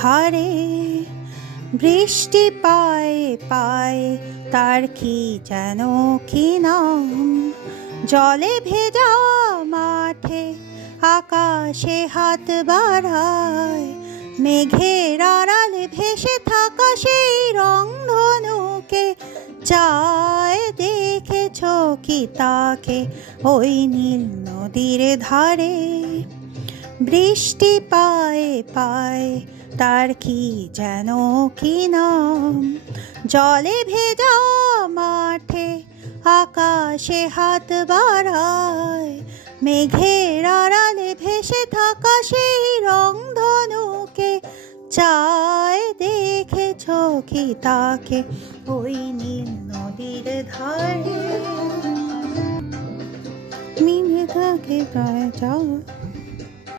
ধারে বৃষ্টি পায়ে পায়ে তার কি যেন কি নাম। জলে ভেজা মাঠে আকাশে হাত বাড়ায়, মেঘের আড়ালে ভেসে থাকা সেই রংধনুকে চায়। দেখেছ কি তাকে ওই নীল নদীর ধারে বৃষ্টি পায়ে পায়ে তার কি যেন কি নাম। জলে ভেজা মাঠে আকাশে হাত বাড়ায়, মেঘের আড়ালে ভেসে থাকা সেই রংধনুকে চায়। দেখেছ কি তাকে ওই নীল নদীর ধারে মিনে থাকে গায়ে যা।